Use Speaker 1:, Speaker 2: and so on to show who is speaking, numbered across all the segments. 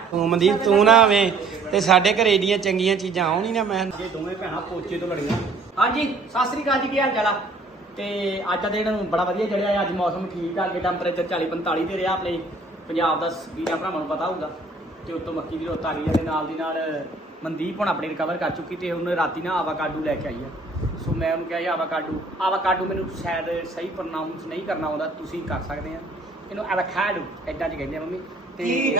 Speaker 1: ਤੂੰ ਮਨਦੀਪ ਤੂੰ ਨਾ ਆਵੇਂ ਤੇ ਸਾਡੇ ਘਰੇ ਦੀਆਂ ਚੰਗੀਆਂ ਚੀਜ਼ਾਂ ਆਉਣ ਹੀ ਨਾ। ਮੈਂ
Speaker 2: ਇਹ ਦੋਵੇਂ ਭੈਣਾਂ ਪੋਚੇ ਤੋਂ ਲੜੀਆਂ। ਹਾਂਜੀ ਸਤਿ ਸ੍ਰੀ ਅਕਾਲ ਜੀ, ਕੀ ਹਾਲ ਚਾਲ ਆ? ਤੇ ਅੱਜ ਦਾ ਦਿਨ ਬੜਾ ਵਧੀਆ ਚੜਿਆ। ਅੱਜ ਮੌਸਮ ਠੀਕ ਆ, ਅੱਗੇ ਟੈਂਪਰੇਚਰ 40-45 ਤੇ ਰਿਹਾ ਆਪਣੇ ਪੰਜਾਬ ਦਾ, ਵੀਰਾਂ ਭਰਾਵਾਂ ਨੂੰ ਪਤਾ ਹੋਊਗਾ। ਤੇ ਉੱਤੋਂ ਮੱਕੀ ਦੀ ਰੁੱਤ ਆ ਗਈ ਆ ਤੇ ਨਾਲ ਦੀ ਨਾਲ ਮਨਦੀਪ ਹੁਣ ਆਪਣੀ ਰਿਕਵਰ ਕਰ ਚੁੱਕੀ ਤੇ ਉਹਨੇ ਰਾਤੀ ਨਾ ਆਵਾਕਾਡੂ ਲੈ ਕੇ ਆਈ ਆ। ਸੋ ਮੈਂ ਉਹਨੂੰ ਕਿਹਾ ਆਵਾਕਾਡੂ ਮੈਨੂੰ ਸ਼ਾਇਦ ਸਹੀ ਪ੍ਰੋਨਾਊਂਸ ਨਹੀਂ ਕਰਨਾ ਆਉਂਦਾ, ਤੁਸੀਂ ਕਰ ਸਕਦੇ ਆ ਇਹਨੂੰ। ਆਵਾਕਾਡੂ ਇੱਦਾਂ 'ਚ ਕਹਿੰਦੇ ਆ ਮੰਮੀ। ਤੇ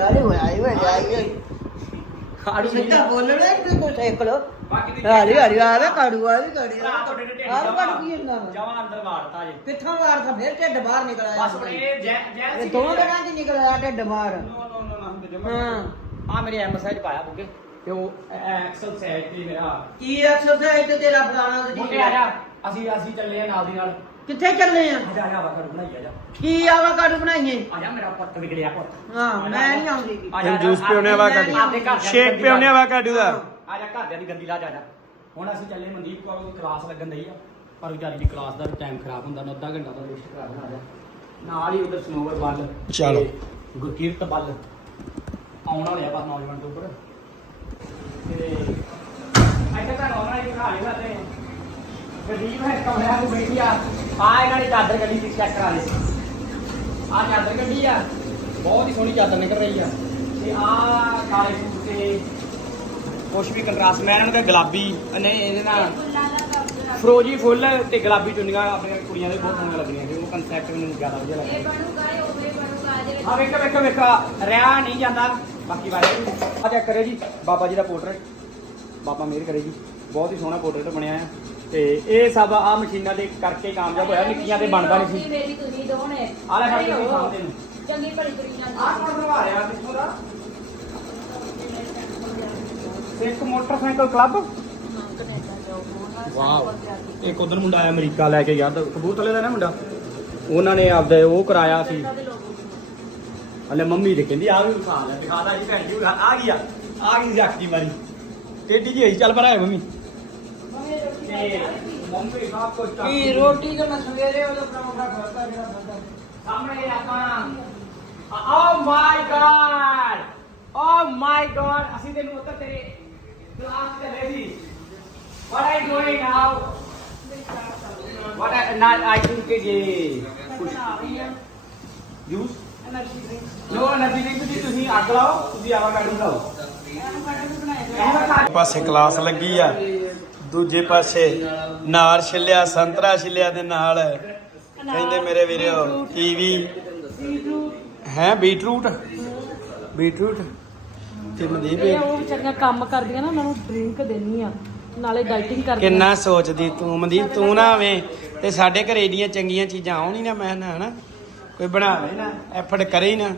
Speaker 3: ਆੜੂ ਸਿੱਧਾ ਬੋਲਣਾ ਤੇ ਸਿੱਖ ਲੋ। ਹਾਲੀ ਹਾਲੀ ਆਵੇ ਕਾੜੂ ਆਵੇ ਕਾੜੀ ਆਹ ਕਾੜੂ ਕੀ ਹੁੰਦਾ
Speaker 2: ਜਵਾਂ ਅੰਦਰ ਵਾੜਤਾ ਜੇ।
Speaker 3: ਕਿੱਥੋਂ ਵਾਰਦਾ? ਫਿਰ ਢਿੱਡ ਬਾਹਰ ਨਿਕਲ ਆਇਆ।
Speaker 2: ਬਸ ਇਹ ਜੈ
Speaker 3: ਇਹ ਦੋ ਦਿਨਾਂ ਚ ਨਿਕਲ ਆਇਆ ਢਿੱਡ ਬਾਹਰ।
Speaker 2: ਹਾਂ ਆ ਮੇਰੇ ਐਮਐਸਆਈ ਪਾਇਆ ਬੁੱਗੇ ਤੇ ਉਹ ਐਕਸਲ ਸਾਈਡ ਤੇ ਮੇਰਾ
Speaker 3: ਕੀ ਐਕਸਰਸਾਈਜ਼ ਤੇ ਤੇਰਾ ਬੁਲਾਣਾ
Speaker 2: ਬੁੱਗੇ ਆ ਜਾ। ਅਸੀਂ ਚੱਲੇ ਆ ਨਾਲ ਦੀ ਨਾਲ।
Speaker 3: ਕਿੱਥੇ ਚੱਲੇ ਆ?
Speaker 2: ਆ ਜਾ ਆਵਾਕਾਡੂ ਬਣਾਈ ਆ ਜਾ।
Speaker 3: ਕੀ ਆਵਾਕਾਡੂ ਬਣਾਈਏ?
Speaker 2: ਆ ਜਾ ਮੇਰਾ ਪੁੱਤ ਵਿਗੜਿਆ ਪੁੱਤ।
Speaker 3: ਹਾਂ ਮੈਂ ਨਹੀਂ ਆਉਂਦੀ।
Speaker 1: ਜੂਸ ਪਿਉਣੇ ਆਵਾਕਾਡੂ, ਸ਼ੇਕ ਪਿਉਣੇ ਆਵਾਕਾਡੂ ਦਾ।
Speaker 2: ਆ ਜਾ ਘਰਦਿਆਂ ਦੀ ਗੰਦੀ ਲਾਜ ਆ ਜਾ। ਹੁਣ ਅਸੀਂ ਚੱਲੇ ਮਨਦੀਪ ਕੋਲ, ਉਹਦੀ ਕਲਾਸ ਲੱਗਣ ਦਈ ਆ ਪਰ ਵਿਚਾਰੀ ਦੀ ਕਲਾਸ ਦਾ ਟਾਈਮ ਖਰਾਬ ਹੁੰਦਾ ਨਾ, ਅੱਧਾ ਘੰਟਾ ਤਾਂ ਵੇਸਟ ਕਰਾ ਦੇਣਾ। ਆ ਜਾ ਨਾਲ ਹੀ ਉਧਰ ਸਨੋਵਰ ਵੱਲ
Speaker 1: ਚਲੋ
Speaker 2: ਗੁਰਕੀਰਤ ਵੱਲ ਆਉਣ ਵਾਲੇ ਆ ਬਸ ਨੌਜਵਾਨ ਤੋਂ ਉੱਪਰ। ਤੇ ਇੱਥੇ ਤਾਂ ਨੌਜਵਾਨ ਹੀ ਖਾ ਲਿਆ ਤੇ ਗਰੀਬ ਹੈ ਕਮਰਿਆਂ ਨੂੰ ਬੈਠੀ ਆ ਇਹਨਾਂ ਨੇ ਚਾਦਰ ਕੱਢੀ ਸੀ, ਚੈੱਕ ਕਰਾ ਲਈ। ਆ ਚਾਦਰ ਕੱਢੀ ਆ, ਬਹੁਤ ਹੀ ਸੋਹਣੀ ਚਾਦਰ ਨਿਕਲ ਰਹੀ ਆ। ਤੇ ਆ ਕਾਲੇ ਸੂਟ ਤੇ ਕੁਛ ਵੀ ਕੰਟਰਾਸਟ। ਮੈਂ ਇਹਨਾਂ ਨੂੰ ਕਿਹਾ ਗੁਲਾਬੀ ਨਹੀਂ ਇਹਦੇ ਨਾਲ ਫਰੋਜੀ ਫੁੱਲ ਤੇ ਗੁਲਾਬੀ ਚੁੰਨੀਆਂ ਆਪਣੀਆਂ ਕੁੜੀਆਂ ਦੇ ਬਹੁਤ ਸੋਹਣੀਆਂ ਲੱਗਣੀਆਂ ਸੀ। ਉਹ ਕਨਸੈਪਟ ਮੈਨੂੰ ਜ਼ਿਆਦਾ ਵਧੀਆ ਲੱਗਿਆ। ਆ ਵੇਖ ਰਿਆ ਨਹੀਂ ਜਾਂਦਾ ਬਾਕੀ ਬਾਰੇ ਆ ਚੈੱਕ ਕਰਿਓ ਜੀ। ਬਾਬਾ ਜੀ ਦਾ ਪੋਰਟਰੇਟ, ਬਾਬਾ ਮਿਹਰ ਕਰੇ ਜੀ, ਬਹੁਤ ਹੀ ਸੋਹਣਾ ਪੋਰਟਰੇਟ ਬਣਿਆ ਆ। ਤੇ ਇਹ ਸਭ ਆ ਮਸ਼ੀਨਾਂ ਦੇ ਕਰਕੇ ਕਾਮਯਾਬ ਹੋਇਆ, ਨਿੱਕੀਆਂ ਤੇ ਬਣਦਾ ਨਹੀਂ ਸੀ।
Speaker 4: ਮੇਰੀ ਤੁਸੀਂ ਦੋਨੇ
Speaker 2: ਆ ਲੈ ਫੜ ਕੇ ਸਾਹਮਣੇ ਨੂੰ
Speaker 4: ਚੰਗੀ ਭਲੀ ਕਰੀ ਜਾਂਦੀ।
Speaker 2: ਆਹ ਕੌਣ ਬਣਵਾ ਰਿਹਾ ਕਿੱਥੋਂ ਦਾ? ਇੱਕ ਮੋਟਰਸਾਈਕਲ ਕਲੱਬ। ਵਾਓ, ਇੱਕ ਉਧਰ ਮੁੰਡਾ ਆਇਆ ਅਮਰੀਕਾ ਲੈ ਕੇ ਯਾਰ, ਕਬੂਤਰਲੇ ਦਾ ਨਾ ਮੁੰਡਾ, ਉਹਨਾਂ ਨੇ ਆਪਦਾ ਉਹ ਕਰਾਇਆ ਸੀ। ਹਲੇ ਮੰਮੀ ਦੇ ਕਹਿੰਦੀ ਆ ਵੀ ਦਿਖਾਦਾ ਜੀ ਭੈਣ ਜੀ। ਆ ਗਈ ਜੱਕ ਦੀ ਮਾਰੀ ਟੇਢੀ ਜੀ ਹੋਈ। ਚੱਲ ਪਰ ਆਏ ਮੰਮੀ ਤੇ ਮੰਮੀ ਸਭ ਕੁਝ
Speaker 3: ਕੀ ਰੋਟੀ ਤਾਂ ਮੈਂ ਸਵੇਰੇ ਉਹਦਾ ਪਰੌਂਠਾ ਖਾਦਾ ਜਿਹੜਾ ਖਾਦਾ
Speaker 2: ਸਾਹਮਣੇ ਆਪਾਂ। ਓ ਮਾਈ ਗॉड ਅਸੀਂ ਤੈਨੂੰ ਉੱਤਰ ਤੇਰੇ ਕਲਾਸ ਤੇ ਲੈ ਸੀ। What are you doing now? What I think ये juice no energy drink ਤੁਸੀਂ ਅੱਗ ਲਾਓ, ਤੁਸੀਂ ਆਵਾਕਾਡੋ ਬਣਾਓ।
Speaker 1: ਪਾਸੇ ਕਲਾਸ ਲੱਗੀ ਆ, ਦੂਜੇ ਪਾਸੇ ਨਾਰ ਛਿੱਲਿਆ, ਸੰਤਰਾ ਛਿੱਲਿਆ ਦੇ ਨਾਲ ਕਹਿੰਦੇ ਮੇਰੇ ਵੀਰੋ ਟੀਵੀ ਹੈ ਬੀਟਰੂਟ ਤੇ ਮਨਦੀਪ
Speaker 4: ਇਹ ਉਹ ਚੰਗਾ ਕੰਮ ਕਰਦੀਆਂ ਨਾ, ਉਹਨਾਂ ਨੂੰ ਡਰਿੰਕ ਦੇਣੀ ਆ, ਨਾਲੇ ਡਾਈਟਿੰਗ ਕਰਦੀ।
Speaker 1: ਕਿੰਨਾ ਸੋਚਦੀ ਤੂੰ ਮਨਦੀਪ, ਤੂੰ ਨਾ ਆਵੇਂ ਤੇ ਸਾਡੇ ਘਰੇ ਦੀਆਂ ਚੰਗੀਆਂ ਚੀਜ਼ਾਂ ਆਉਣ ਹੀ ਨਾ। ਮੈਂ ਨਾ ਹਨਾ ਕੋਈ ਬਣਾਵੇ ਨਾ, ਐਫਰਟ ਕਰੇ ਹੀ ਨਾ।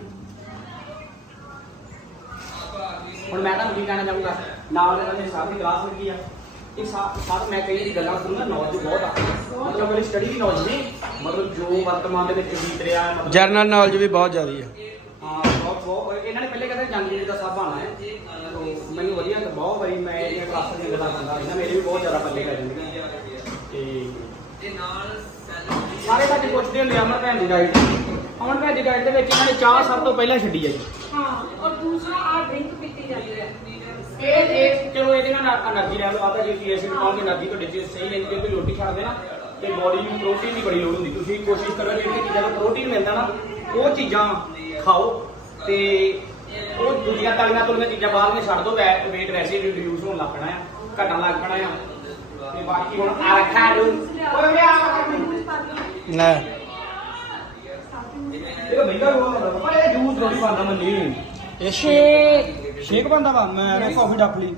Speaker 2: ਹੁਣ ਮੈਂ ਤੁਹਾਨੂੰ ਕੀ ਕਹਿਣਾ ਚਾਹੂੰਗਾ, ਨਾਲ ਇਹਨਾਂ ਦੇ ਸਾਰੀ ਕਲਾਸ ਲੱਗੀ ਆ। ਇਹ ਸਭ ਮੈਂ ਕਈ ਦੀ ਗੱਲਾਂ ਸੁਣਨਾ, ਨੌਲੇਜ ਬਹੁਤ ਆ। ਮਤਲਬ ਮੇਰੀ ਸਟੱਡੀ ਦੀ ਨੌਲੇਜ ਨਹੀਂ, ਮਤਲਬ ਜੋ ਵਰਤਮਾਨ ਦੇ ਵਿੱਚ ਬੀਤ ਰਿਹਾ ਹੈ, ਮਤਲਬ
Speaker 1: ਜਰਨਲ ਨੌਲੇਜ ਵੀ ਬਹੁਤ ਜ਼ਿਆਦੀ ਆ।
Speaker 2: ਹਾਂ ਬਹੁਤ ਇਹਨਾਂ ਨੇ ਪਹਿਲੇ ਕਹਿੰਦੇ ਜੰਗਲੀ ਦਾ ਸਭ ਆਣਾ ਹੈ। ਮੈਨੂੰ ਵਧੀਆ ਬਹੁਤ ਵਾਰੀ ਮੈਂ ਇਹਦੀਆਂ ਕਲਾਸਾਂ ਦੀਆਂ ਗੱਲਾਂ ਕਰਦਾ ਇਹਨਾਂ ਮੇਰੇ ਵੀ ਬਹੁਤ ਜ਼ਿਆਦਾ ਪੱਲੇ ਪੈ ਜਾਂਦੀਆਂ। ਤੇ ਸਾਰੇ ਬੱਚੇ ਪੁੱਛਦੇ ਹੁੰਦੇ ਅਮਰ ਭੈਣ ਦੀ ਡਾਈਟ। ਅਮਰ ਭੈਣ ਦੀ ਡਾਈਟ ਦੇ ਵਿੱਚ ਇਹਨਾਂ ਨੇ ਚਾਹ ਸਭ ਤੋਂ ਪਹਿਲਾਂ ਛੱਡੀ ਹੈ ਜੀ।
Speaker 4: ਹਾਂ, ਔਰ ਦੂਸਰਾ ਆ ਡਰਿੰਕ ਪੀਤੀ ਜਾਂਦੀ ਹੈ।
Speaker 2: ਇਹ ਚਲੋ ਇਹਦੇ ਨਾਲ એનર્ਜੀ ਲੈਵਲ ਆਦਾ ਜੀ। ਅਸੀਂ ਐਸਿਡ ਪਾਉਣ ਦੀ એનર્ਜੀ ਤੁਹਾਡੇ ਚ ਸਹੀ ਰਹਿੰਦੀ ਹੈ। ਕੋਈ ਰੋਟੀ ਖਾਂਦੇ ਨਾ ਤੇ ਬੋਡੀ ਨੂੰ ਪ੍ਰੋਟੀਨ ਦੀ ਬੜੀ ਲੋੜ ਹੁੰਦੀ। ਤੁਸੀਂ ਕੋਸ਼ਿਸ਼ ਕਰੋ ਜਿਹੜੀ ਚੀਜ਼ਾਂ ਤੋਂ ਪ੍ਰੋਟੀਨ ਮਿਲਦਾ ਨਾ ਉਹ ਚੀਜ਼ਾਂ ਖਾਓ ਤੇ ਉਹ ਦੂਜੀਆਂ ਤਲੀਆਂ ਤੁਲੀਆਂ ਚੀਜ਼ਾਂ ਬਾਅਦ ਵਿੱਚ ਛੱਡ ਦਿਓ। ਵੇਟ ਵੈਸੇ ਹੀ ਰਿਡਿਊਸ ਹੋਣ ਲੱਗ ਪੈਣਾ ਆ, ਘਟਣ ਲੱਗ ਪੈਣਾ ਆ। ਤੇ ਬਾਕੀ ਹੁਣ ਆਵਾਕਾਡੋ
Speaker 1: ਲੈ
Speaker 2: ਇਹ ਮਹਿੰਗਾ ਹੋਣਾ ਪਰ ਇਹ ਜੂਸ ਥੋੜੀ ਬਣਦਾ ਮੰਨੀ।
Speaker 1: ਇਹ
Speaker 2: ਸ਼ੇਕ ਬਣਦਾ ਵਾ। ਮੈਂ ਕਾਫੀ ਡੱਪ ਲਈ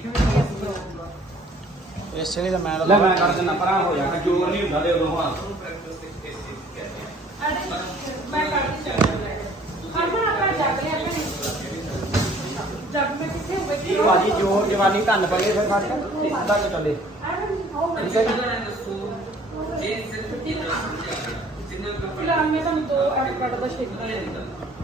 Speaker 1: ਇਸੇ ਲਈ ਤਾਂ ਮੈਂ
Speaker 2: ਲੈ ਮੈਂ ਕਰ ਦਿੰਦਾ ਪਰਾਂ ਹੋ ਜਾਣਾ, ਜੋਰ ਨਹੀਂ ਹੁੰਦਾ ਤੇ ਉਦੋਂ ਹਾਂ
Speaker 4: ਮੈਂ ਕਰਦੀ ਚੱਲਦਾ ਹਰਮਨ ਆਪਾਂ ਜੱਗ ਲਿਆ ਭੈਣੇ। ਜੱਗ ਮੈਂ ਕਿੱਥੇ ਬੈਠੀ
Speaker 2: ਇਹ ਬਾਜੀ ਜੋਰ ਜਵਾਨੀ ਧੰਨ ਪਗੇ ਫਿਰ ਫੜ ਕੇ ਸਿੱਧਾ ਕੇ ਚੱਲੇ। ਠੀਕ ਹੈ ਜੀ।
Speaker 4: ਫਿਲਹਾਲ ਮੈਂ ਤੁਹਾਨੂੰ 2 ਐਵੋਕਾਡੋ ਦਾ ਸ਼ੇਕ ਬਣਾ ਦਿੰਦਾ।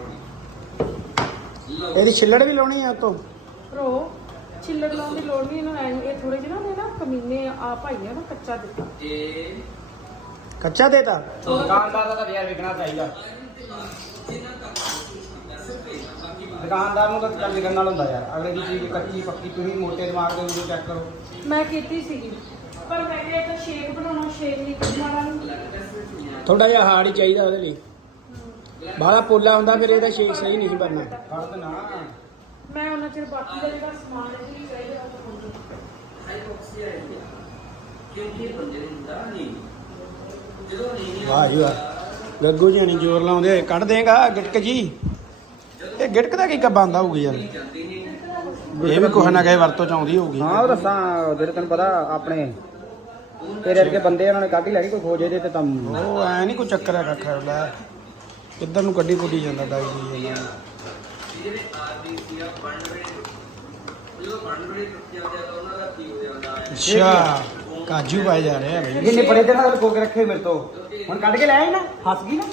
Speaker 1: ਇਹਦੀ ਛਿੱਲੜ ਵੀ ਲਾਉਣੀ ਆ ਉਤੋਂ।
Speaker 4: ਪ੍ਰੋ ਛਿੱਲੜ ਲਾਉਣ ਦੀ ਲੋੜ ਨਹੀਂ ਇਹਨਾਂ ਨੂੰ। ਇਹ ਥੋੜੇ ਜਿਹੇ ਨਾ ਕਮੀਨੇ ਆ ਭਾਈਆਂ ਨਾ ਕੱਚਾ ਦਿੱਤਾ।
Speaker 1: ਕੱਚਾ ਦੇਤਾ
Speaker 2: ਦੁਕਾਨਦਾਰ ਦਾ ਤਾਂ ਯਾਰ ਵਿਕਣਾ ਚਾਹੀਦਾ। ਦੁਕਾਨਦਾਰ ਨੂੰ ਤਾਂ ਚੱਲ ਨਿਕਲਣ ਨਾਲ ਹੁੰਦਾ ਯਾਰ, ਅਗਲੇ ਦੀ ਚੀਜ਼ ਕੱਚੀ ਪੱਕੀ ਤੁਸੀਂ ਮੋਟੇ ਦਿਮਾਗ ਦੇ ਉਦੋਂ ਚੈੱਕ ਕਰੋ।
Speaker 4: ਮੈਂ ਕੀਤੀ ਸੀਗੀ ਪਰ ਮੈਂ ਕਿਹਾ ਤਾਂ ਸ਼ੇਕ ਬਣਾਉਣਾ, ਸ਼ੇਕ ਨਹੀਂ ਮਾੜਾ ਨਹੀਂ।
Speaker 1: ਥੋੜਾ ਜਿਹਾ ਹਾਰਡ ਹੀ ਚਾਹੀਦਾ ਉਹਦੇ ਲਈ, ਬਾਹਲਾ ਪੋਲਾ ਹੁੰਦਾ ਫਿਰ ਇਹਦਾ ਸ਼ੇਕ ਸਹੀ ਨਹੀਂ ਸੀ ਬਣਨਾ।
Speaker 2: ਫੜ ਨਾ
Speaker 4: ਮੈਂ ਉਹਨਾਂ ਚਿਰ ਬਾਕੀ ਦਾ ਜਿਹੜਾ ਸਮਾਨ ਹੈ ਜੀ ਚਾਹੀਦਾ ਉਹ ਬੋਲ
Speaker 1: ਵਾਹ ਜੀ ਵਾਹ, ਗੱਗੂ ਜੀ ਨਹੀਂ ਜ਼ੋਰ ਲਾਉਂਦੇ ਹੋਏ ਕੱਢ ਦੇਗਾ ਗਿਟਕ ਜੀ। ਇਹ ਗਿਟਕ ਦਾ ਕੀ ਬੰਦ ਹੋਊਗੀ ਯਾਰ, ਇਹ ਵੀ ਕੁਛ ਨਾ ਕਹੇ ਵਰਤੋਂ ਚ ਆਉਂਦੀ ਹੋਊਗੀ।
Speaker 2: ਹਾਂ ਉਹ ਦੱਸਾਂ ਜਿਹੜੇ ਤੈਨੂੰ ਪਤਾ ਆਪਣੇ ਤੇਰੇ ਅੱਗੇ ਬੰਦੇ ਉਹਨਾਂ ਨੇ ਕੱਢ ਹੀ ਲੈਣੀ, ਕੋਈ ਖੋਜੇ ਦੇ ਤੇ ਤਾਂ
Speaker 1: ਉਹ ਐ ਨਹੀਂ ਕੋਈ ਚੱਕਰ ਹੈ ਕੱਖ ਲੈ ਕਿੱਧਰ ਨੂੰ ਕੱਢੀ ਕੁੱਢੀ ਜਾਂਦਾ ਡਾਈ ਜੀ ਇਹਨਾਂ ਅੱਛਾ ਕਾਜੂ ਪਾਏ ਜਾ ਰਹੇ ਆ ਬਈ।
Speaker 2: ਜਿੰਨੇ ਬੜੇ ਦਿਨਾਂ ਦਾ ਕੋਕ ਰੱਖੇ ਮੇਰੇ ਤੋਂ, ਹੁਣ ਕੱਢ ਕੇ ਲੈ ਆਈ ਨਾ, ਹੱਸ ਗਈ ਨਾ।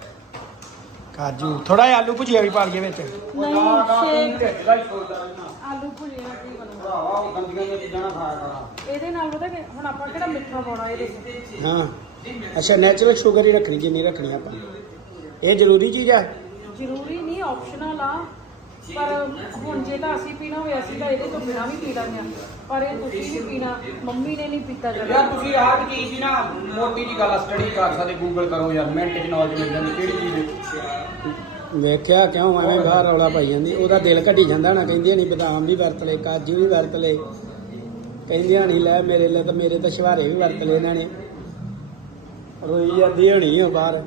Speaker 1: ਕਾਜੂ ਥੋੜਾ ਜਿਹਾ ਆਲੂ ਭੁਜੀਆ ਵੀ ਪਾ ਲਈਏ ਵਿੱਚ।
Speaker 4: ਨਹੀਂ ਸ਼ੇਕ ਆਲੂ ਭੁਜੀਆ ਕੀ ਬਣੂਗਾ
Speaker 2: ਭਰਾਵਾ ਗੰਦੀਆਂ ਜਿਹੀਆਂ ਚੀਜ਼ਾਂ ਨਾ ਖਾਇਆ ਕਰ।
Speaker 4: ਇਹਦੇ ਨਾਲ ਪਤਾ ਕਿ ਹੁਣ ਆਪਾਂ ਕਿਹੜਾ ਮਿੱਠਾ ਪਾਉਣਾ ਇਹਦੇ ਵਿੱਚ।
Speaker 1: ਹਾਂ ਅੱਛਾ ਨੈਚੁਰਲ ਸ਼ੂਗਰ ਹੀ ਰੱਖਣੀ ਜਿੰਨੀ ਰੱਖਣੀ ਆਪਾਂ, ਇਹ ਜ਼ਰੂਰੀ ਚੀਜ਼ ਆ।
Speaker 4: ਜ਼ਰੂਰੀ ਨਹੀਂ ਆਪਸ਼ਨਲ ਆ, ਪਰ ਹੁਣ ਜੇ ਤਾਂ ਅਸੀਂ ਪੀਣਾ ਹੋਵੇ ਅਸੀਂ ਤਾਂ ਇਹਦੇ ਤੋਂ ਬਿਨਾਂ ਵੀ ਪੀ ਲੈਂਦੇ ਆ, ਪਰ ਇਹ ਤੁਸੀਂ ਨਹੀਂ ਪੀਣਾ, ਮੰਮੀ ਨੇ ਨਹੀਂ ਪੀਤਾ
Speaker 2: ਯਾਰ
Speaker 4: ਜਾਂਦਾ।
Speaker 2: ਤੁਸੀਂ ਆਹ ਚੀਜ਼ ਦੀ ਨਾ ਮੋਟੀ ਜੀ ਗੱਲ ਸਟੱਡੀ ਕਰ ਸਕਦੇ, ਗੂਗਲ ਕਰੋ ਯਾਰ, ਮਿੰਟ 'ਚ ਨੌਲੇਜ ਮਿਲ ਜਾਂਦੀ ਕਿਹੜੀ ਚੀਜ਼।
Speaker 1: ਵੇਖਿਆ ਕਿਉਂ ਐਵੇਂ ਬਾਹਰ ਰੌਲਾ ਪਾਈ ਜਾਂਦੀ, ਉਹਦਾ ਦਿਲ ਘਟੀ ਜਾਂਦਾ ਨਾ, ਕਹਿੰਦੀਆਂ ਨਹੀਂ ਬਦਾਮ ਵੀ ਵਰਤ ਲਏ, ਕਾਜੂ ਵੀ ਵਰਤ ਲਏ, ਕਹਿੰਦੀਆਂ ਨਹੀਂ ਲੈ ਮੇਰੇ ਲਈ ਤਾਂ ਮੇਰੇ ਤਾਂ ਸ਼ਵਾਰੇ ਵੀ ਵਰਤ ਲਏ ਇਹਨਾਂ ਨੇ, ਰੋਈ ਜਾਂਦੀ ਹੋਣੀ ਆ ਬਾਹਰ।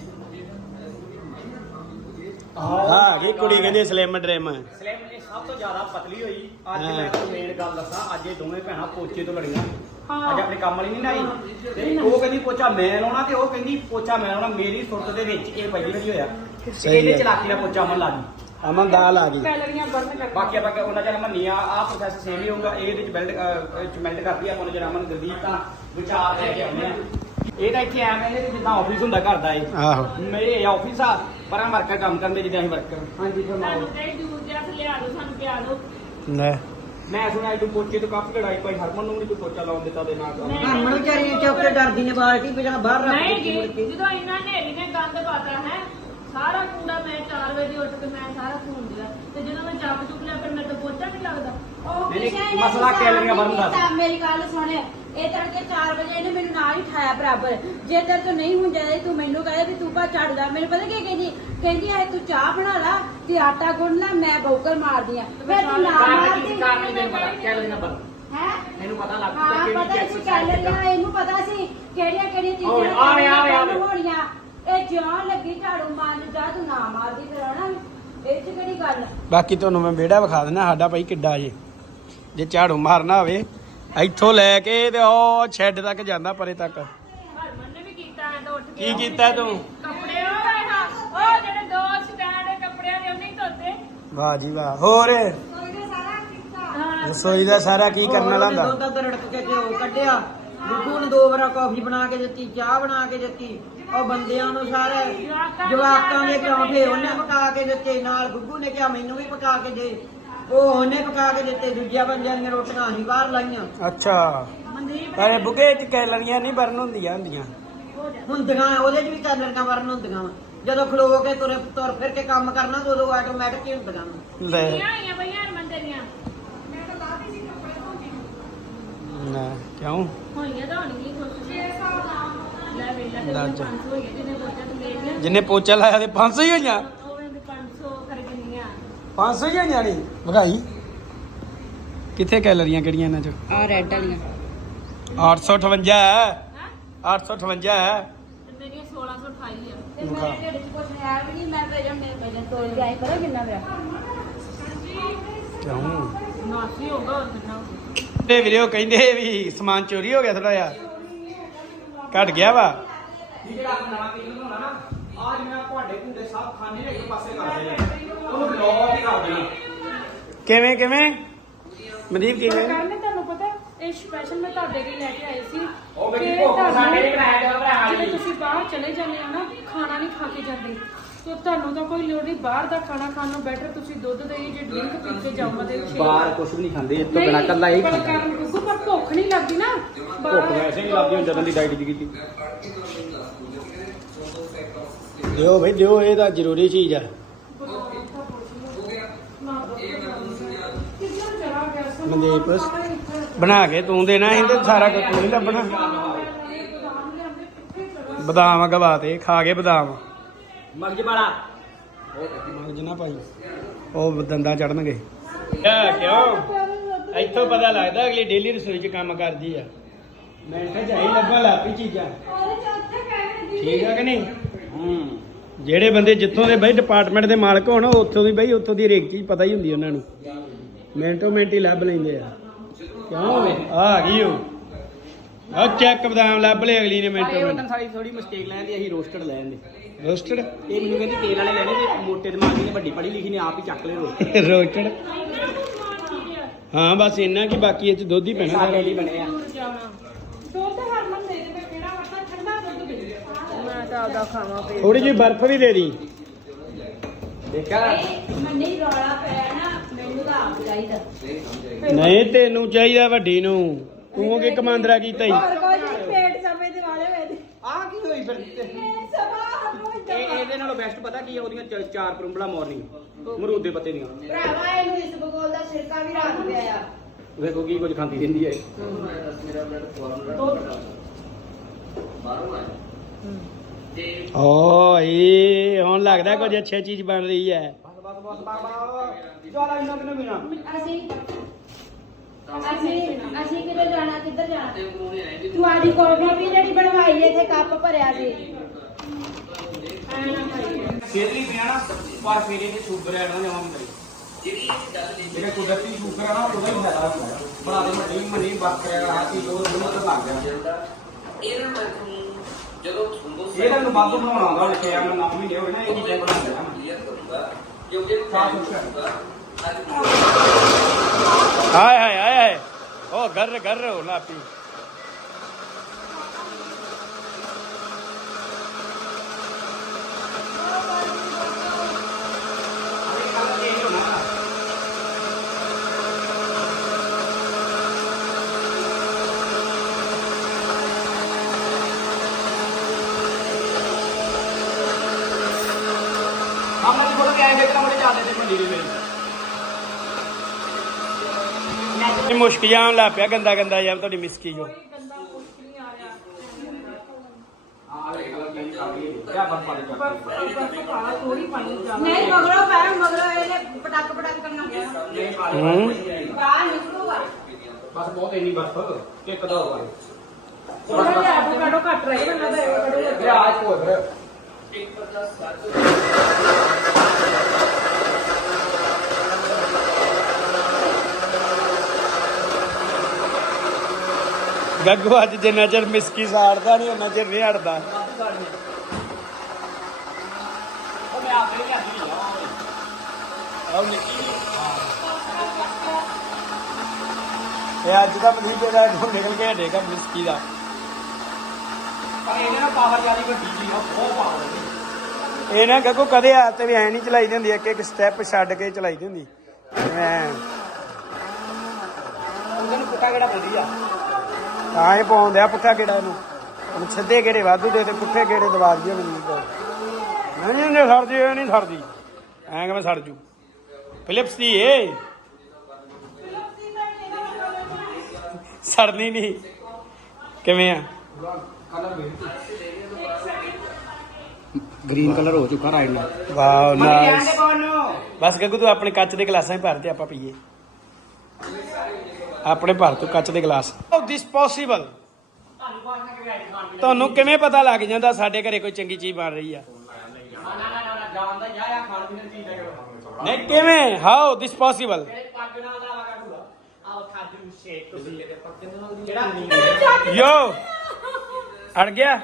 Speaker 1: ਹਾਂ ਕੀ ਕੁੜੀ ਕਹਿੰਦੀ ਸਲਿਮ ਡ੍ਰਿਮ
Speaker 2: ਸਲਿਮ ਨੇ ਸਭ ਤੋਂ ਜ਼ਿਆਦਾ ਪਤਲੀ ਹੋਈ। ਅੱਜ ਮੈਂ ਤੁਹਾਨੂੰ ਮੇਨ ਗੱਲ ਦੱਸਾਂ, ਅੱਜ ਇਹ ਦੋਵੇਂ ਭੈਣਾਂ ਪੋਚੇ ਤੋਂ ਲੜੀਆਂ। ਅੱਜ ਆਪਣੇ ਕੰਮ ਵਾਲੀ ਨਹੀਂ ਨਾ ਆਈ, ਤੇ ਉਹ ਕਹਿੰਦੀ ਪੋਚਾ ਮੈਂ ਲਾਉਣਾ ਤੇ ਉਹ ਕਹਿੰਦੀ ਪੋਚਾ ਮੈਂ ਲਾਉਣਾ। ਮੇਰੀ ਸੁਰਤ ਦੇ ਵਿੱਚ ਇਹ ਪਹਿਲੀ ਵਾਰੀ ਹੋਇਆ,
Speaker 1: ਸਹੀ
Speaker 2: ਇਹਨੇ
Speaker 1: ਹੈ।
Speaker 2: ਚਲਾਕੀ ਨਾਲ ਪੋਚਾ ਮਨ ਲਾ ਗਈ।
Speaker 1: ਅਮਨ ਦਾਲ ਆ ਗਈ।
Speaker 4: ਕੈਲਰੀਆਂ ਬਰਨ ਕਰਨਾ।
Speaker 2: ਬਾਕੀ ਆਪਾਂ ਉਹਨਾਂ ਚਿਰ ਮੰਨੀ ਆ ਪ੍ਰੋਸੈਸ ਸੇਮ ਹੀ ਹੋਊਗਾ। ਇਹਦੇ ਵਿੱਚ ਮੈਲਟ ਕਰਦੀ ਆਪਾਂ ਜਿਹੜਾ ਅਮਨ ਗੁਰਦੀਪ ਤਾਂ ਵਿਚਾਰ ਲੈ ਕੇ ਆਉਂਦੇ ਆ। ਇਹ ਤਾਂ ਇੱਥੇ ਐਵੇਂ ਇਹਦੇ ਜਿੱਦਾਂ ਆਫਿਸ ਹੁੰਦਾ ਘਰ ਦਾ ਇਹ,
Speaker 1: ਆਹੋ
Speaker 2: ਮੇਰੇ ਆਫਿਸ ਆ ਪਰ ਆ ਵਰਕਰ ਕੰਮ ਕਰਦੇ ਜਿੱਦਾਂ ਅਸੀਂ ਵਰਕਰ। ਹਾਂਜੀ
Speaker 4: ਸਾਨੂੰ ਕਹੇ ਦੂਰ ਜਾ ਕੇ ਲਿਆ ਦਿਓ, ਸਾਨੂੰ ਪਿਆ ਦਿਓ।
Speaker 1: ਲੈ
Speaker 2: ਮੈਂ ਸੁਣਿਆ ਤੂੰ ਪੋਚੇ ਤੋਂ ਕਾਫੀ ਲੜਾਈ ਪਾਈ, ਹਰਮਨ ਨੂੰ ਵੀ ਤੂੰ ਪੋਚਾ ਲਾਉਣ ਦਿੱਤਾ ਦੇ ਨਾਲ।
Speaker 3: ਹਰਮਨ ਵਿਚਾਰੀ ਨੇ ਚੁੱਕ ਕੇ ਡਰਦੀ ਨੇ ਬਾਲਟੀ ਬਿਨਾਂ ਬਾਹਰ ਰੱਖ
Speaker 4: ਨਹੀਂ
Speaker 3: ਦਿੱਤੀ ਮੁੜ
Speaker 4: ਜੀ,
Speaker 3: ਕੇ।
Speaker 4: ਜਦੋਂ ਇਹਨਾਂ ਨੇਰੀ ਨੇ ਗੰਦ ਪਾਤਾ ਹੈ, ਸਾਰਾ ਕੂੜਾ ਮੈਂ 4 ਵਜੇ ਉੱਠ ਕੇ ਮੈਂ ਸਾਰਾ ਫੋਨ ਦਿਆ, ਤੇ ਜਦੋਂ ਮੈਂ ਚੱਕ ਚੁੱਕ ਲਿਆ ਫਿਰ ਮੇਰੇ ਤੋਂ ਪੋਚਾ ਨਹੀਂ ਲੱਗਦਾ।
Speaker 5: ਉਹ
Speaker 2: ਨਹੀਂ,
Speaker 5: ਕਿਸੇ ਨੇ
Speaker 2: ਮਸਲਾ ਕੈਲਰੀਆਂ ਬਰਨ ਦਾ।
Speaker 5: ਕੀਤਾ, ਮੇਰੀ ਗੱਲ ਸੁਣ, ਇਹ ਤੜਕੇ 4 ਵਜੇ ਇਹਨੇ ਮੈਨੂੰ ਨਾਲ ਹੀ ਠਾਇਆ ਬਰਾਬਰ। ਜੇ ਤੇਰੇ ਤੋਂ ਨਹੀਂ ਹੁੰਦਾ ਤੂੰ ਮੈਨੂੰ ਕਹੇ ਵੀ ਤੂੰ ਭਾ ਝਾੜੂ ਲਾ, ਮੈਨੂੰ ਪਤਾ ਕੀ ਕਹਿੰਦੀ, ਕਹਿੰਦੀ ਆ ਤੂੰ ਚਾਹ ਬਣਾ ਲਾ ਤੇ ਆਟਾ ਗੁੰਨ ਲਾ, ਮੈਂ ਬੌਕਰ ਮਾਰਦੀ ਆ। ਫਿਰ ਤੂੰ ਨਾ ਮਾਰਦੀ
Speaker 2: ਕਾਰਨ ਮੈਨੂੰ ਪਤਾ ਕੈਲਰੀਆਂ ਬਰਨ
Speaker 5: ਹੈ।
Speaker 2: ਮੈਨੂੰ ਪਤਾ ਲੱਗ
Speaker 5: ਹਾਂ
Speaker 2: ਗਿਆ
Speaker 5: ਪਤਾ ਸੀ ਕੈਲਰੀਆਂ, ਇਹਨੂੰ ਪਤਾ ਸੀ ਕਿਹੜੀਆਂ ਕਿਹੜੀਆਂ
Speaker 2: ਓਏ, ਆ ਰਿਹਾ, ਆ ਰਿਹਾ।
Speaker 5: ਚੀਜ਼ਾਂ ਹੋਣੀਆਂ। ਇਹ ਜਿਉਂ ਲੱਗੀ ਝਾੜੂ ਮਾਰਨ, ਜਾ ਤੂੰ ਨਾ ਮਾਰਦੀ ਫਿਰ ਹਨਾ, ਇਹ ਚ ਕਿਹੜੀ ਗੱਲ।
Speaker 1: ਬਾਕੀ ਤੁਹਾਨੂੰ ਮੈਂ ਵਿਹੜਾ ਵਿਖਾ ਦਿੰਦਾ ਸਾਡਾ ਭਾਈ ਕਿੱਡਾ ਜੇ ਝਾੜੂ ਮਾਰਨਾ ਹੋਵੇ ਇੱਥੋਂ ਲੈ ਕੇ ਤੇ ਉਹ ਸ਼ੈੱਡ ਤੱਕ ਜਾਂਦਾ ਪਰੇ ਤੱਕ।
Speaker 4: ਹਰਮਨ ਨੇ ਵੀ ਕੀਤਾ ਹੈ ਤਾਂ ਉੱਠ ਕੇ
Speaker 1: ਕੀ ਕੀਤਾ ਤੂੰ?
Speaker 4: ਕੱਪੜੇ ਉਹ ਜਿਹੜੇ 2 ਸਟੈਂਡ ਕੱਪੜਿਆਂ ਦੇ ਉਹਨੇ ਹੀ ਧੋਤੇ।
Speaker 1: ਵਾਹ ਜੀ ਵਾਹ। ਹੋਰ
Speaker 4: ਹਾਂ
Speaker 1: ਰਸੋਈ ਦਾ ਸਾਰਾ ਕੀ ਕਰਨ ਵਾਲਾ
Speaker 3: ਉਹਨੇ
Speaker 1: ਹੁੰਦਾ?
Speaker 3: ਦੁੱਧ ਰੜਕ ਕੇ ਘਿਓ ਕੱਢਿਆ, ਗੁੱਗੂ ਨੂੰ 2 ਵਾਰ ਕਾਫੀ ਬਣਾ ਕੇ ਦਿੱਤੀ, ਚਾਹ ਬਣਾ ਕੇ ਦਿੱਤੀ, ਉਹ ਬੰਦਿਆਂ ਨੂੰ ਸਾਰੇ ਜਵਾਕਾਂ ਦੇ ਪਰੌਂਠੇ ਉਹਨੇ ਪਕਾ ਕੇ ਦਿੱਤੇ, ਨਾਲ ਗੁੱਗੂ ਨੇ ਕਿਹਾ ਮੈਨੂੰ ਵੀ ਪਕਾ ਕੇ ਦੇ, ਉਹ ਉਹਨੇ ਪਕਾ ਕੇ ਦਿੱਤੇ, ਦੂਜਿਆਂ ਬੰਦਿਆਂ ਦੀਆਂ ਰੋਟੀਆਂ ਅਸੀਂ ਬਾਹਰ ਲਾਈਆਂ।
Speaker 1: ਅੱਛਾ ਪਰ ਬੁਗੇ ਚ ਕੈਲਰੀਆਂ ਨਹੀਂ ਬਰਨ ਹੁੰਦੀਆਂ
Speaker 3: ਹੁੰਦੀਆਂ ਉਹਦੇ 'ਚ ਵੀ ਕੈਲਰੀਆਂ ਵਰਨ ਹੁੰਦੀਆਂ ਵਾ। ਜਦੋਂ ਖਲੋ ਕੇ ਤੁਰ ਫਿਰ ਕੇ ਕੰਮ ਕਰਨਾ ਤਾਂ ਉਦੋਂ ਆਟੋਮੈਟਿਕ ਹੀ ਹੁੰਦੀਆਂ ਵਾ।
Speaker 1: ਲੈ
Speaker 4: ਆਈਆਂ ਬਈਆਂ ਹਰਮਨ ਤੇਰੀਆਂ
Speaker 1: ਨਾ ਕਿਉਂ
Speaker 4: ਹੋਈਆਂ ਤਾਂ ਹੋਣਗੀਆਂ ਕੁਛ 6 ਸਾਲ ਲੈ ਵੇਲਾ
Speaker 1: ਲੱਜ।
Speaker 4: 500 ਹੋਈਆਂ ਜਿਹਨੇ ਪੋਚਾ ਤੇ ਲੈ ਲਿਆ,
Speaker 1: ਜਿੰਨੇ ਪੋਚਾ ਲਾਇਆ ਤੇ 500 ਹੀ ਹੋਈਆਂ।
Speaker 4: ਉਹ ਵੀ 500 ਕਰ ਗਈਆਂ।
Speaker 1: 500 ਹੀ ਹੋਈਆਂ ਨਹੀਂ ਵਧਾਈ। ਕਿੱਥੇ ਕੈਲਰੀਆਂ ਕਿਹੜੀਆਂ ਇਹਨਾਂ ਚ?
Speaker 5: ਆ ਰੈੱਡ ਵਾਲੀਆਂ
Speaker 1: 858 ਹੈ,
Speaker 4: ਹਾਂ
Speaker 1: 858 ਹੈ।
Speaker 4: ਤੇ ਮੇਰੀਆਂ 1628 ਆ।
Speaker 5: ਤੇ ਮੇਰੇ ਢਿੱਡ 'ਚ ਕੁਛ ਹੈ ਵੀ ਨਹੀਂ, ਮੈਂ ਵਜਨ ਤੋਲ ਕੇ ਆਈ, ਪਤਾ ਕਿੰਨਾ ਮੇਰਾ।
Speaker 1: ਕਿਉਂ
Speaker 4: ਨਾਸੀ ਹੋਗਾ ਹੋਰ ਕਿੰਨਾ ਹੋਊਗਾ।
Speaker 1: ਤੇ ਵੀਡੀਓ ਕਹਿੰਦੇ ਵੀ ਸਮਾਨ ਚੋਰੀ ਹੋ ਗਿਆ ਥੋੜਾ ਜਿਹਾ ਘਟ ਗਿਆ ਵਾ।
Speaker 2: ਜਿਹੜਾ ਨਵਾਂ ਕਿਚਨ ਬਣਾਉਣਾ ਨਾ, ਆਜ ਮੈਂ ਤੁਹਾਡੇ ਘੁੰਡੇ ਸਭ ਖਾਣੇ ਨੇ ਇੱਕ ਪਾਸੇ ਕਰ ਦੇਣੇ, ਉਹਨੂੰ ਬਲੌਕ ਹੀ ਕਰ ਦੇਣਾ।
Speaker 1: ਕਿਵੇਂ ਕਿਵੇਂ ਮਨਦੀਪ
Speaker 4: ਪਰ
Speaker 1: ਕਿਵੇਂ?
Speaker 4: ਕੱਲ ਨੇ ਤੁਹਾਨੂੰ ਪਤਾ ਇਹ ਸਪੈਸ਼ਲ ਮੈਂ ਤੁਹਾਡੇ ਲਈ ਲੈ ਕੇ ਆਈ ਸੀ
Speaker 2: ਉਹ ਮੇਰੀ
Speaker 4: ਕਿ
Speaker 2: ਭੁੱਖ
Speaker 4: ਤੁਹਾਨੂੰ
Speaker 2: ਸਾਡੇ ਲਈ ਬਣਾਇਆ ਗਿਆ ਭਰਾ
Speaker 4: ਜਦੋਂ
Speaker 2: ਲਈ।
Speaker 4: ਤੁਸੀਂ ਬਾਹਰ ਚਲੇ ਜਾਂਦੇ ਹੋ ਨਾ, ਖਾਣਾ ਨਹੀਂ ਖਾ ਕੇ ਜਾਂਦੇ, ਤੇ ਤੁਹਾਨੂੰ ਤਾਂ ਕੋਈ ਲੋੜ ਨਹੀਂ ਬਾਹਰ ਦਾ ਖਾਣਾ ਖਾਣ ਨੂੰ, ਬੈਟਰ ਤੁਸੀਂ ਦੁੱਧ ਦੇ ਜੇ ਡਰਿੰਕ ਪੀ ਕੇ ਜਾਓ ਦੇ ਵਿੱਚ।
Speaker 2: ਬਾਹਰ ਕੁਝ ਵੀ ਨਹੀਂ ਖਾਂਦੇ, ਇਸ ਤੋਂ ਬਿਨਾਂ ਕੱਲਾ ਹੀ ਖਾਂਦੇ।
Speaker 4: ਕਾਰਨ ਗੁੱਗੂ ਪਰ ਭੁੱਖ ਨਹੀਂ ਲੱਗਦੀ ਨਾ
Speaker 2: ਭੁੱਖ ਵੈਸੇ ਨਹੀਂ ਲੱਗਦੀ ਹੁਣ ਜਦੋਂ ਦੀ ਡਾਈਟ ਕੀਤੀ।
Speaker 1: ਦਿਓ ਭਾਈ ਦਿਓ, ਇਹ ਤਾਂ ਜ਼ਰੂਰੀ ਚੀਜ਼ ਆ। ਮਨਦੀਪ ਬਣਾ ਕੇ ਤੂੰ ਦੇਣਾ ਸੀ ਤੇ ਸਾਰਾ ਕੁਝ ਤੂੰ ਹੀ ਲੱਭਣਾ। ਬਦਾਮ ਗਵਾਤੇ ਖਾ ਕੇ ਬਦਾਮ
Speaker 2: ਮਗਜ ਵਾਲਾ
Speaker 1: ਮਗਜ ਨਾ ਭਾਈ ਉਹ ਦੰਦਾਂ ਚੜਨਗੇ। ਕਿਉਂ ਇੱਥੋਂ ਪਤਾ ਲੱਗਦਾ ਅਗਲੀ ਡੇਲੀ ਰਸੋਈ 'ਚ ਕੰਮ ਕਰਦੀ ਆ। ਮੈਂ ਕਿਹਾ ਜਾਈ ਲੱਭਣ ਲੱਗ ਪਈ ਚੀਜ਼ਾਂ। ਠੀਕ ਆ ਕਿ ਨਹੀਂ? ਜਿਹੜੇ ਬੰਦੇ ਜਿੱਥੋਂ ਦੇ ਬਈ ਡਿਪਾਰਟਮੈਂਟ ਦੇ ਮਾਲਕ ਹੋਣ ਉੱਥੋਂ ਦੀ ਬਈ ਉੱਥੋਂ ਦੀ ਹਰੇਕ ਚੀਜ਼ ਪਤਾ ਹੀ ਹੁੰਦੀ ਉਹਨਾਂ ਨੂੰ। ਮਿੰਟੋ ਮਿੰਟ ਹੀ ਲੱਭ ਲੈਂਦੇ ਆ। ਕਿਉਂ ਆ ਗਈ ਉਹ ਚੈੱਕ ਬਦਾਮ ਲੱਭ ਲਏ ਅਗਲੀ ਨੇ ਮਿੰਟੋ ਮਿੰਟ।
Speaker 2: ਉਦੋਂ ਸਾਡੀ ਥੋੜੀ ਮਿਸਟੇਕ ਲੈਣ ਦੀ ਅਸੀਂ ਰੋਸਟਡ ਲੈਣ ਦੇ।
Speaker 1: ਰੋਸਟਡ
Speaker 2: ਇਹ ਮੈਨੂੰ ਕਹਿੰਦੀ ਤੇਲ ਵਾਲੇ ਲੈਣੇ ਤੇ ਮੋਟੇ ਦਿਮਾਗੀ ਨੇ ਵੱਡੀ ਪੜ੍ਹੀ ਲਿਖੀ ਨੇ ਆਪ ਹੀ ਚੱਕ ਲਏ ਰੋਸਟਡ।
Speaker 1: ਰੋਸਟਡ ਹਾਂ ਬਸ ਇੰਨਾ ਕਿ ਬਾਕੀ ਇਹ ਚ ਦੁੱਧ ਹੀ ਪੈਣਾ
Speaker 2: ਸਾਡੇ
Speaker 1: ਸਾਰਾ।
Speaker 2: ਲਈ ਬਣੇ ਆ।
Speaker 4: ਦੁੱਧ ਹਰਮਨ ਦੇ ਦੇ ਕਿਹੜਾ ਵਰਤਾ ਠੰਡਾ ਦੁੱਧ ਦੇ ਮੈਂ ਤਾਂ ਆਦਾ ਖਾਵਾਂ ਪੇ
Speaker 1: ਥੋੜੀ ਜਿਹੀ ਬਰਫ਼ ਵੀ ਦੇ ਦੀ।
Speaker 2: ਦੇਖਿਆ
Speaker 5: ਮੰਨੀ ਰੌਲਾ ਪਿਆ ਨਾ ਮੈਨੂੰ ਤਾਂ ਆਪ ਚਾਹੀਦਾ।
Speaker 1: ਨਹੀਂ ਤੈਨੂੰ ਚਾਹੀਦਾ ਵੱਡੀ ਨੂੰ। ਤੂੰ ਕੀ ਕਮਾਂਦਰਾ ਕੀਤਾ ਹੀ।
Speaker 5: ਹੋਰ ਕੋਈ ਨਹੀਂ ਪੇਟ ਸਮੇਂ ਦੇ ਵਾਲੇ ਹੋਏ ਤੇ
Speaker 2: ਆ ਕੀ ਹੋਈ ਫਿਰ
Speaker 5: ਸਭਾ ਹਰਮਨ
Speaker 2: ਇਹਦੇ ਨਾਲੋਂ ਬੈਸਟ ਪਤਾ ਕੀ ਆ? ਉਹਦੀਆਂ ਚਾਰ ਪਰੁੰਬਲਾ ਮਾਰਨਿੰਗ ਮਰੂਦ ਦੇ ਪੱਤੇ ਦੀਆਂ।
Speaker 5: ਭਰਾਵਾ ਇਹਨੂੰ ਇਸ ਬਗੋਲ ਦਾ ਸਿਰਕਾ ਵੀ ਰਾਤ ਪਿਆ ਆ।
Speaker 2: ਵੇਖੋ ਕੀ ਕੁਝ ਖਾਂਦੀ ਰਹਿੰਦੀ ਹੈ।
Speaker 1: ਓ ਇਹ ਹੁਣ ਲੱਗਦਾ ਕੁਝ ਅੱਛੀ ਚੀਜ਼ ਬਣ ਰਹੀ ਹੈ।
Speaker 2: ਚਲ ਇੰਨਾ ਕਿੰਨਾ ਪੀਣਾ।
Speaker 5: ਅਸੀਂ ਕਿੱਧਰ ਜਾਣਾ ਕਿੱਧਰ ਜਾਣਾ? ਤੂੰ ਆਦੀ ਕਾਫੀ ਜਿਹੜੀ ਬਣਵਾਈ ਇੱਥੇ ਕੱਪ ਭਰਿਆ ਸੀ।
Speaker 2: ਸੇਤਰੀ ਪਿਆ ਨਾ ਪਰ ਫਿਰ ਇਹਦੇ ਸ਼ੂਗਰ ਐਡ ਨਾ ਜਾਵਾਂ ਕਰੀ। ਜਿਹੜਾ ਕੁਦਰਤੀ ਸ਼ੂਗਰ ਆ ਨਾ ਉਹਦਾ ਹੀ ਫਾਇਦਾ ਹੁੰਦਾ। ਬਣਾ ਦੇ ਮੱਡੀ ਮਨੀ ਬਸ ਆ ਚੀਜ਼ ਉਹ ਨੂੰ ਤਾਂ ਲੱਗ ਗਿਆ। ਇਹ ਤਾਂ ਬਾਅਦ ਬਣਾਉਣਾ ਹੁੰਦਾ ਲਿਖਿਆ ਮੈਂ 9 ਮਹੀਨੇ ਹੋਏ ਨਾ ਇਹ ਚੀਜ਼ਾਂ ਬਣਾਉਂਦਾ।
Speaker 1: ਹਾਏ ਹਾਏ ਹਾਏ ਹਾਏ ਉਹ ਗਰ ਗਰ ਹੋ ਨਾ ਪੀ।
Speaker 2: ਸਾਹਮਣੇ ਥੋੜਾ ਕਿ ਆਏ ਦੇਖਣਾ ਮੁੰਡੇ ਚੱਲਦੇ ਤੇ ਮੰਡੀ ਦੇ ਵਿੱਚ।
Speaker 1: ਇਹ ਮੁਸ਼ਕ ਜਾਮ ਲਾ ਪਿਆ ਗੰਦਾ ਗੰਦਾ ਜਾਮ ਤੁਹਾਡੀ ਮਿਸਕੀ ਜੋ।
Speaker 4: ਗੰਦਾ ਮੁਸ਼ਕ ਨਹੀਂ ਆ ਰਿਹਾ
Speaker 2: ਹਾਂ ਇਹ ਕਲਰ ਚੇਂਜ ਕਰ ਲਈਏ ਕਿਆ ਬਰਫ ਵਾਲੇ ਚੱਲ।
Speaker 4: ਬਸ ਪਾ ਥੋੜੀ ਪਾਣੀ ਜ਼ਿਆਦਾ
Speaker 5: ਨਹੀਂ ਮਗਰੋਂ ਪੈਰ ਮਗਰੋਂ ਇਹਨੇ ਪਟਕ ਪਟਕ ਕਰਨਾ ਪਿਆ।
Speaker 2: ਨਹੀਂ ਪਾ ਦੇ।
Speaker 5: ਬਾਹਰ ਨਿਕਲੂਗਾ।
Speaker 2: ਬਸ ਬਹੁਤ ਇੰਨੀ ਬਰਫ ਇੱਕ ਦੋ ਵਾਲੇ।
Speaker 4: ਥੋੜਾ ਜਿਹਾ ਐਵੋਕਾਡੋ ਘੱਟ ਰਹੇ ਮੈਨੂੰ ਲੱਗਦਾ ਐਵੋਕਾਡੋ
Speaker 2: ਇਹ ਆਜ ਕੋ ਫਿਰ
Speaker 1: ਗੱਗੂ ਅੱਜ ਜਿੰਨਾ ਚਿਰ ਮਿਸਕੀ ਸਾੜਦਾ ਨਹੀਂ ਉਹਨਾਂ ਚਿਰ ਨਹੀਂ ਹਟਦਾ।
Speaker 2: ਉਹ ਮੈਂ ਆਪੇ ਹੀ ਆਦੀ
Speaker 1: ਇਹ ਅੱਜ ਦਾ ਮਨੀਪ ਜਿਹੜਾ ਇੱਥੋਂ ਨਿਕਲ ਕੇ ਹਟੇਗਾ ਮਿਸਕੀ ਦਾ।
Speaker 2: ਪਰ ਇਹਦੇ ਨਾਲ ਪਾਵਰ ਜਿਆਦਾ ਵੱਡੀ ਜੀ ਆ ਬਹੁਤ ਪਾਵਰ ਹੈ।
Speaker 1: ਇਹ ਨਾ ਗੱਗੂ ਕਦੇ ਆ ਤੇ ਵੀ ਐ ਨਹੀਂ ਚਲਾਈ ਦੀ ਹੁੰਦੀ। ਇੱਕ ਇੱਕ ਸਟੈਪ ਛੱਡ ਕੇ ਚਲਾਈ ਦੀ ਹੁੰਦੀ। ਐ
Speaker 2: ਉਹਦੇ ਨੂੰ ਪੁੱਟਾ ਕਿਹੜਾ ਬੋਲੀ ਆ।
Speaker 1: ਤਾਂ ਇਹ ਪਾਉਂਦੇ ਆ ਪੁੱਠਾ ਗੇੜਾ ਇਹਨੂੰ। ਹੁਣ ਸਿੱਧੇ ਗੇੜੇ ਵਾਧੂ ਦੇ ਤੇ ਪੁੱਠੇ ਗੇੜੇ ਦਵਾ ਦਈਏ ਮੈਨੂੰ। ਨਹੀਂ ਨਹੀਂ ਸਰਦੀ ਇਹ ਨਹੀਂ ਸਰਦੀ ਐਂ ਕਿਵੇਂ ਸੜ ਜੂ। ਫਿਲਿਪਸ ਦੀ ਏ ਸੜਨੀ ਨਹੀਂ। ਕਿਵੇਂ ਆ?
Speaker 2: ਗ੍ਰੀਨ ਕਲਰ ਹੋ ਚੁੱਕਾ ਰਾਈਟ ਨਾਲ।
Speaker 1: Wow nice. ਬਸ ਗੱਗੂ ਤੂੰ ਆਪਣੇ ਕੱਚ ਦੇ ਗਲਾਸਾਂ 'ਚ ਭਰ ਤੇ ਆਪਾਂ ਪੀਏ। ਆਪਣੇ ਭਰ ਤੂੰ ਕੱਚ ਦੇ ਗਲਾਸ। How this possible? ਤੁਹਾਨੂੰ ਕਿਵੇਂ ਪਤਾ ਲੱਗ ਜਾਂਦਾ ਸਾਡੇ ਘਰੇ ਕੋਈ ਚੰਗੀ ਚੀਜ਼ ਬਣ ਰਹੀ ਆ?
Speaker 2: ਜਾਣਦਾ ਯਾ ਖਾਣ ਪੀਣ ਦੀ ਚੀਜ਼ ਹੈ।
Speaker 1: ਨਹੀਂ ਕਿਵੇਂ? How this possible?
Speaker 2: ਪੱਗ ਨਾਲ ਦਾ ਲਗਾ ਦੂਗਾ ਆਹ ਖਾਜੂ ਸ਼ੇਕ ਤੁਸੀਂ ਇਹਦੇ ਪੱਗ ਨਾਲ ਜਿਹੜਾ
Speaker 1: ਯੋ ਅੜ ਗਿਆ।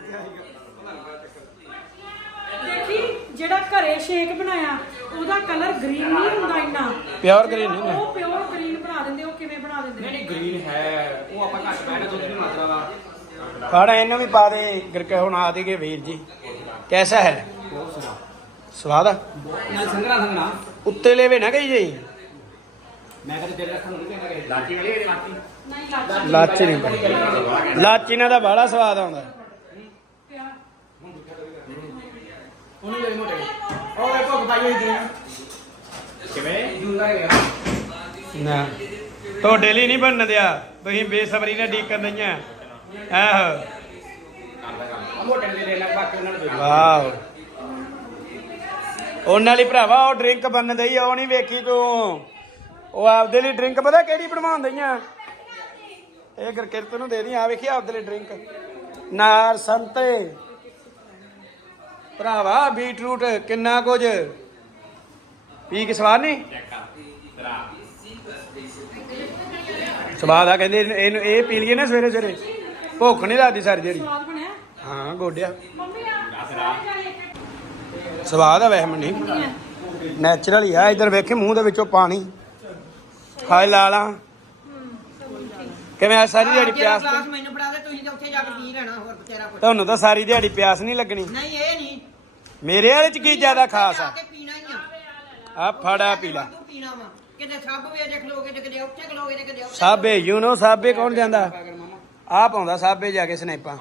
Speaker 4: ਦੇਖੀ ਜਿਹੜਾ ਘਰੇ ਸ਼ੇਕ ਬਣਾਇਆ ਉਹਦਾ ਕਲਰ ਗ੍ਰੀਨ ਨਹੀਂ ਹੁੰਦਾ ਇੰਨਾ।
Speaker 1: ਪਿਓਰ ਗ੍ਰੀਨ ਨਹੀਂ ਹੁੰਦਾ।
Speaker 4: ਉਹ ਪਿਓਰ ਗ੍ਰੀਨ ਬਣਾ ਦਿੰਦੇ। ਉਹ ਕਿਵੇਂ ਬਣਾ ਦਿੰਦੇ?
Speaker 2: ਨਹੀਂ ਗ੍ਰੀਨ ਹੈ ਉਹ ਆਪਾਂ ਘੱਟ ਪੈਣਾ ਦੁੱਧ ਦੀ ਮਾਤਰਾ ਦਾ।
Speaker 1: ਫੜ ਇਹਨੂੰ ਵੀ ਪਾ ਦੇ ਗਰਕੇ। ਹੁਣ ਆ ਦੇਗੇ ਵੀਰ ਜੀ ਕੈਸਾ ਹੈ? ਸਵਾਦ ਆ?
Speaker 2: ਨਾਲ ਸੰਗਣਾ ਸੰਗਣਾ
Speaker 1: ਉੱਤੇ ਲੈਵੇ ਨਾ ਗਈ ਜੀ।
Speaker 2: ਮੈਂ ਕਹਿੰਦਾ ਤੇਰੇ ਰੱਖਣ ਨੂੰ ਕਹਿੰਦਾ ਕਿ ਲਾਚੀ ਵਾਲੀ ਇਹਦੀ ਲਾਚੀ
Speaker 4: ਨਹੀਂ
Speaker 1: ਲਾਚੀ ਨਹੀਂ। ਲਾਚੀ ਨਾਲ ਦਾ ਬੜਾ ਸਵਾਦ ਆਉਂਦਾ।
Speaker 2: ਉਹਨੂੰ ਲੈ ਮੋਟੇ ਉਹ ਵੇਖੋ ਭਾਈ ਹੋਈ ਗਈ ਕਿਵੇਂ ਜੂਦਾ ਗਿਆ
Speaker 1: ਨਾ ਤੁਹਾਡੇ ਲਈ ਨਹੀਂ ਬਣਨ ਦਿਆ, ਤੁਸੀਂ ਬੇਸਬਰੀ ਨਾਲ ਡੀਕਣ ਦਈਆਂ। ਆਹੋ
Speaker 2: ਮੋਟੇ ਦੇ ਲੈ ਲੈ ਬਾਕੀ ਉਹਨਾਂ ਨੂੰ ਦੇ ਦਿਓ।
Speaker 1: ਵਾਓ, ਉਹਨਾਂ ਲਈ ਭਰਾਵਾ ਉਹ ਡਰਿੰਕ ਬਣਨ ਦਈ, ਉਹ ਨਹੀਂ ਵੇਖੀ ਤੂੰ। ਉਹ ਆਪਦੇ ਲਈ ਡਰਿੰਕ ਪਤਾ ਕਿਹੜੀ ਬਣਵਾਉਣ ਦਈਆਂ? ਇਹ ਗੁਰਕਿਰਤ ਨੂੰ ਦੇ ਦੀ, ਆ ਵੇਖੀ ਆਪਦੇ ਲਈ ਡਰਿੰਕ। ਨਾਰ ਸੰਤੇ ਭਰਾਵਾ, ਬੀਟਰੂਟ, ਕਿੰਨਾ ਕੁਝ ਪੀ ਕੇ ਸਵਾਦ ਨਹੀਂ ਸਵਾਦ ਆ। ਕਹਿੰਦੇ ਇਹਨੂੰ ਇਹ ਪੀ ਲਈਏ ਨਾ ਸਵੇਰੇ ਸਵੇਰੇ, ਭੁੱਖ ਨਹੀਂ ਲੱਗਦੀ ਸਾਰੀ ਦਿਹਾੜੀ।
Speaker 4: ਸਵਾਦ ਬਣਿਆ
Speaker 1: ਹਾਂ ਗੋਡਿਆ
Speaker 4: ਮੰਮੀ ਆ
Speaker 1: ਸਵਾਦ ਆ ਵੈਸੇ ਮੰਨੀ, ਨੈਚੁਰਲ ਹੀ ਆ। ਇਧਰ ਵੇਖੇ ਮੂੰਹ ਦੇ ਵਿੱਚੋਂ ਪਾਣੀ, ਹਾਏ ਲਾਲਾ ਕਿਵੇਂ ਆ? ਸਾਰੀ ਦਿਹਾੜੀ ਪਿਆਸ
Speaker 3: ਗਲਾਸ ਮੈਨੂੰ ਫੜਾ ਦੇ, ਤੁਸੀਂ ਤਾਂ ਉੱਥੇ ਜਾ ਕੇ ਪੀ ਲੈਣਾ ਹੋਰ ਬਤੇਰਾ ਕੁਝ।
Speaker 1: ਤੁਹਾਨੂੰ ਤਾਂ ਸਾਰੀ ਦਿਹਾੜੀ ਪਿਆਸ ਨਹੀਂ ਲੱਗਣੀ।
Speaker 3: ਨਹੀਂ ਇਹ ਨਹੀਂ,
Speaker 1: ਮੇਰੇ ਵਾਲੇ ਚ ਕੀ ਜ਼ਿਆਦਾ ਖਾਸ
Speaker 3: ਜਾ
Speaker 1: ਆ?
Speaker 3: ਕੇ ਪੀਣਾ ਹੀ ਆ।
Speaker 1: ਆ ਫੜਾ ਪੀ ਲਾ।
Speaker 3: ਤੂੰ ਪੀਣਾ ਵਾ ਕਿਤੇ ਸਭ ਵੇਜੇ ਖਲੋਗੇ ਤੇ ਕਿਤੇ ਉੱਥੇ ਖਲੋਗੇ ਤੇ ਕਿਤੇ ਉੱਥੇ।
Speaker 1: ਸਾਬੇ ਯੂ ਨੋ ਸਾਬੇ ਕੌਣ ਜਾਂਦਾ? ਆ ਪਾਉਂਦਾ ਸਾਬੇ ਜਾ ਕੇ ਸਨੈਪਾਂ।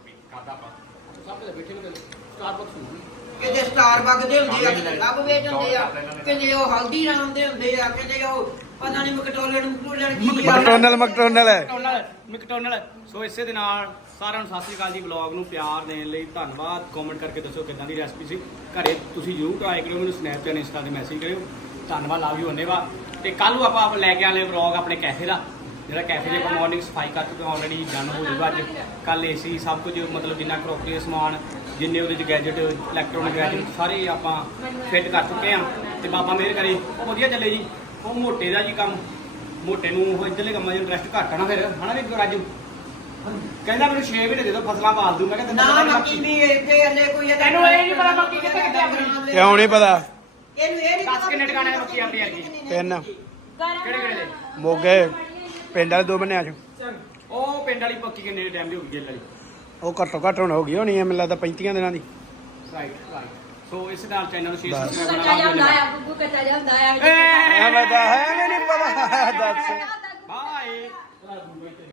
Speaker 3: ਕਿਤੇ ਸਟਾਰਬਕ ਦੇ ਹੁੰਦੇ ਆ, ਕਿਤੇ ਸਭ ਵੇਚ ਹੁੰਦੇ ਆ, ਕਿਤੇ ਉਹ ਹਲਦੀਰਾਮ ਦੇ ਹੁੰਦੇ ਆ, ਕਿਤੇ ਉਹ ਪਤਾ ਨਹੀਂ ਮਕਟੋਲਣ ਕੀ ਆ।
Speaker 2: ਮੈਕਡੋਨਲ। ਸੋ ਇਸੇ ਦੇ ਨਾਲ ਸਾਰਿਆਂ ਨੂੰ ਸਤਿ ਸ੍ਰੀ ਅਕਾਲ ਜੀ। ਵਲੌਗ ਨੂੰ ਪਿਆਰ ਦੇਣ ਲਈ ਧੰਨਵਾਦ। ਕਮੈਂਟ ਕਰਕੇ ਦੱਸੋ ਕਿੱਦਾਂ ਦੀ ਰੈਸਪੀ ਸੀ। ਘਰੇ ਤੁਸੀਂ ਜ਼ਰੂਰ ਟਰਾਈ ਕਰਿਓ, ਮੈਨੂੰ ਸਨੈਪਚੈਟ ਇੰਸਟਾ ਤੇ ਮੈਸੇਜ ਕਰਿਓ। ਧੰਨਵਾਦ, ਲਵ ਯੂ ਧੰਨਵਾਦ। ਤੇ ਕੱਲ ਨੂੰ ਆਪਾਂ ਲੈ ਕੇ ਆਲੇ ਵਲੌਗ ਆਪਣੇ ਕੈਫੇ ਦਾ, ਜਿਹੜਾ ਕੈਫੇ ਦੇ ਆਪਾਂ ਮਾਰਨਿੰਗ ਸਫਾਈ ਕਰ ਚੁੱਕੇ ਹਾਂ ਆਲਰੇਡੀ, ਡਨ ਹੋ ਜਾਊਗਾ ਅੱਜ। ਕੱਲ ਏਸੀ ਸਭ ਕੁਝ ਮਤਲਬ ਜਿੰਨਾ ਕਰੋਕਰੀ ਦਾ ਸਮਾਨ, ਜਿੰਨੇ ਉਹਦੇ ਚ ਗੈਜਟ, ਇਲੈਕਟ੍ਰੋਨਿਕ ਗੈਜਟ ਸਾਰੇ ਆਪਾਂ ਫਿੱਟ ਕਰ ਚੁੱਕੇ ਹਾਂ। ਤੇ ਬਾਬਾ ਮਿਹਰ ਕਰੇ ਉਹ ਵਧੀਆ ਚੱਲੇ ਜੀ। ਉਹ ਮੋਟੇ ਦਾ ਜੀ ਕੰਮ, ਮੋਟੇ ਨੂੰ ਉਹ ਇੱਧਰਲੇ ਕੰਮਾਂ 'ਚ ਇੰਟਰਸਟ ਘੱਟ ਆ ਨਾ ਫਿਰ, ਹਨਾ ਵੀ ਅੱਜ ਕਹਿੰਦਾ ਮੈਨੂੰ 6 ਮਹੀਨੇ ਦੇ ਦਿਓ ਫਸਲਾਂ ਪਾਲ ਦੂੰ। ਮੈਂ ਕਿਹਾ
Speaker 3: ਨਾ ਮੱਕੀ ਵੀ ਇੱਥੇ ਹਲੇ ਕੋਈ
Speaker 2: ਤੈਨੂੰ ਇਹ ਨਹੀਂ ਪਤਾ ਮੱਕੀ ਕਿੱਥੇ ਕਿੱਥੇ ਆਪਣੀ?
Speaker 1: ਕਿਉਂ ਨਹੀਂ ਪਤਾ?
Speaker 3: ਇਹਨੂੰ ਇਹ ਨਹੀਂ
Speaker 2: ਦੱਸ ਕਿੰਨੇ ਟਿਕਾਣੇ ਮੱਕੀ ਆਪਣੀ ਹੈਗੀ?
Speaker 1: 3
Speaker 2: ਕਿਹੜੇ ਕਿਹੜੇ ਦੇ?
Speaker 1: ਮੋਗੇ ਪਿੰਡ ਵਾਲੇ 2 ਬੰਨਿਆਂ ਚ।
Speaker 2: ਉਹ ਪਿੰਡ ਵਾਲੀ ਪੱਕੀ ਕਿੰਨੇ ਟਾਈਮ ਦੀ ਹੋ ਗਈ ਜੇਲ੍ਹ ਵਾਲੀ?
Speaker 1: ਉਹ ਘੱਟੋ ਘੱਟ ਹੁਣ ਹੋ ਗਈ ਹੋਣੀ ਹੈ, ਮੈਨੂੰ ਲੱਗਦਾ 35 ਦਿਨਾਂ ਦੀ।
Speaker 2: ਰਾਈਟ। ਸੋ ਇਸ ਨਾਲ ਚੈਨਲ ਨੂੰ ਸ਼ੇਅਰ
Speaker 1: ਬਸ।
Speaker 5: ਕੱਚਾ ਜਾਂਦਾ ਆ ਗੁੱਗੂ, ਕੱਚਾ ਜਾਂਦਾ ਆ
Speaker 1: ਐ ਮੈਂ ਤਾਂ ਹੈ ਮੈਨੂੰ ਨਹੀਂ ਪਤਾ। ਦੱਸ